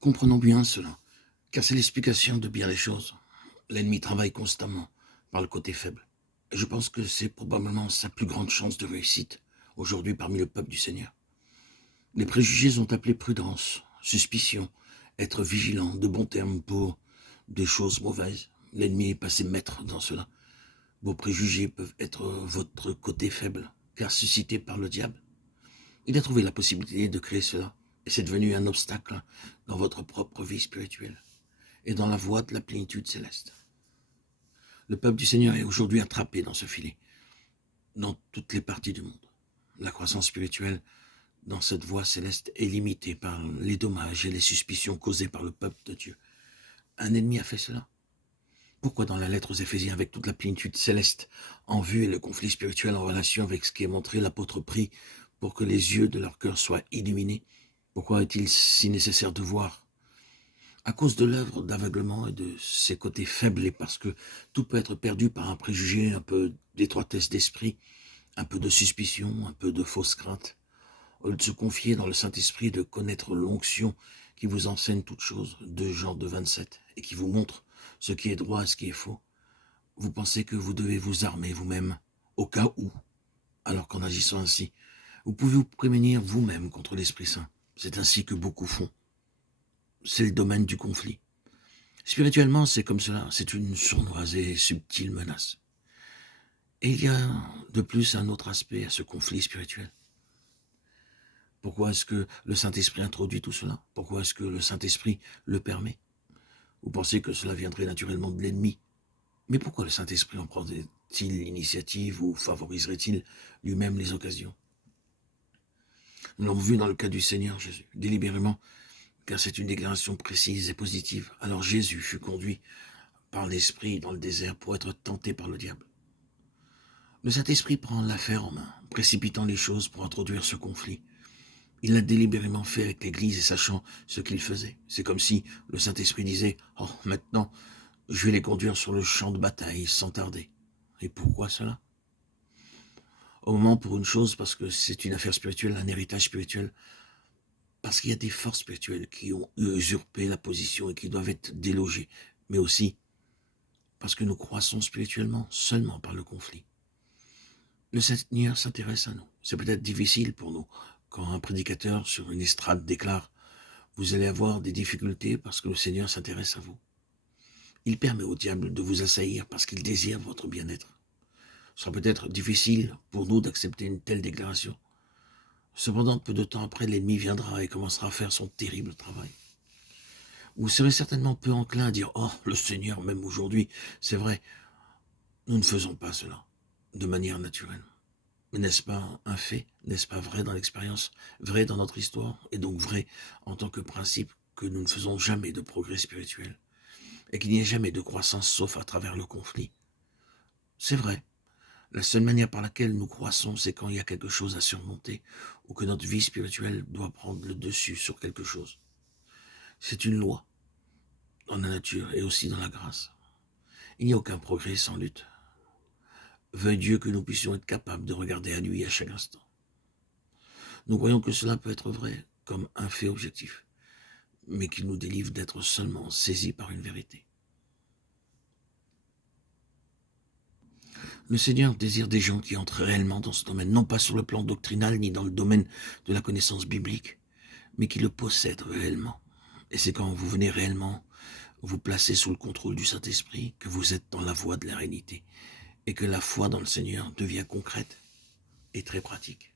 Comprenons bien cela, car c'est l'explication de bien les choses. L'ennemi travaille constamment par le côté faible. Et je pense que c'est probablement sa plus grande chance de réussite aujourd'hui parmi le peuple du Seigneur. Les préjugés ont appelé prudence, suspicion, être vigilant, de bons termes pour des choses mauvaises. L'ennemi est passé maître dans cela. Vos préjugés peuvent être votre côté faible, car suscité par le diable. Il a trouvé la possibilité de créer cela, et c'est devenu un obstacle dans votre propre vie spirituelle et dans la voie de la plénitude céleste. Le peuple du Seigneur est aujourd'hui attrapé dans ce filet, dans toutes les parties du monde. La croissance spirituelle dans cette voie céleste est limitée par les dommages et les suspicions causées par le peuple de Dieu. Un ennemi a fait cela. Pourquoi dans la lettre aux Éphésiens, avec toute la plénitude céleste en vue et le conflit spirituel en relation avec ce qui est montré, l'apôtre prie pour que les yeux de leur cœur soient illuminés? Pourquoi est-il si nécessaire de voir? À cause de l'œuvre d'aveuglement et de ses côtés faibles, et parce que tout peut être perdu par un préjugé, un peu d'étroitesse d'esprit, un peu de suspicion, un peu de fausse crainte. Au lieu de se confier dans le Saint-Esprit, de connaître l'onction qui vous enseigne toutes choses, 2 Jean 2,27, et qui vous montre ce qui est droit et ce qui est faux, vous pensez que vous devez vous armer vous-même, au cas où, alors qu'en agissant ainsi, vous pouvez vous prémunir vous-même contre l'Esprit Saint. C'est ainsi que beaucoup font. C'est le domaine du conflit. Spirituellement, c'est comme cela, c'est une sournoise et subtile menace. Et il y a de plus un autre aspect à ce conflit spirituel. Pourquoi est-ce que le Saint-Esprit introduit tout cela? Pourquoi est-ce que le Saint-Esprit le permet? Vous pensez que cela viendrait naturellement de l'ennemi? Mais pourquoi le Saint-Esprit en prendrait-il l'initiative ou favoriserait-il lui-même les occasions? Nous l'avons vu dans le cas du Seigneur Jésus, délibérément, car c'est une déclaration précise et positive. Alors Jésus fut conduit par l'Esprit dans le désert pour être tenté par le diable. Le Saint-Esprit prend l'affaire en main, précipitant les choses pour introduire ce conflit. Il l'a délibérément fait avec l'Église et sachant ce qu'il faisait. C'est comme si le Saint-Esprit disait « Oh, maintenant, je vais les conduire sur le champ de bataille sans tarder. » Et pourquoi cela? Au moment pour une chose, parce que c'est une affaire spirituelle, un héritage spirituel, parce qu'il y a des forces spirituelles qui ont usurpé la position et qui doivent être délogées, mais aussi parce que nous croissons spirituellement seulement par le conflit. Le Seigneur s'intéresse à nous. C'est peut-être difficile pour nous quand un prédicateur sur une estrade déclare « Vous allez avoir des difficultés parce que le Seigneur s'intéresse à vous ». Il permet au diable de vous assaillir parce qu'il désire votre bien-être. Ce sera peut-être difficile pour nous d'accepter une telle déclaration. Cependant, peu de temps après, l'ennemi viendra et commencera à faire son terrible travail. Vous serez certainement peu enclin à dire « Oh, le Seigneur, même aujourd'hui, c'est vrai, nous ne faisons pas cela de manière naturelle. » Mais n'est-ce pas un fait? N'est-ce pas vrai dans l'expérience? Vrai dans notre histoire? Et donc vrai en tant que principe que nous ne faisons jamais de progrès spirituel et qu'il n'y ait jamais de croissance sauf à travers le conflit? C'est vrai. La seule manière par laquelle nous croissons, c'est quand il y a quelque chose à surmonter ou que notre vie spirituelle doit prendre le dessus sur quelque chose. C'est une loi dans la nature et aussi dans la grâce. Il n'y a aucun progrès sans lutte. Veuille Dieu que nous puissions être capables de regarder à lui à chaque instant. Nous croyons que cela peut être vrai comme un fait objectif, mais qu'il nous délivre d'être seulement saisis par une vérité. Le Seigneur désire des gens qui entrent réellement dans ce domaine, non pas sur le plan doctrinal ni dans le domaine de la connaissance biblique, mais qui le possèdent réellement. Et c'est quand vous venez réellement vous placer sous le contrôle du Saint-Esprit que vous êtes dans la voie de la réalité et que la foi dans le Seigneur devient concrète et très pratique.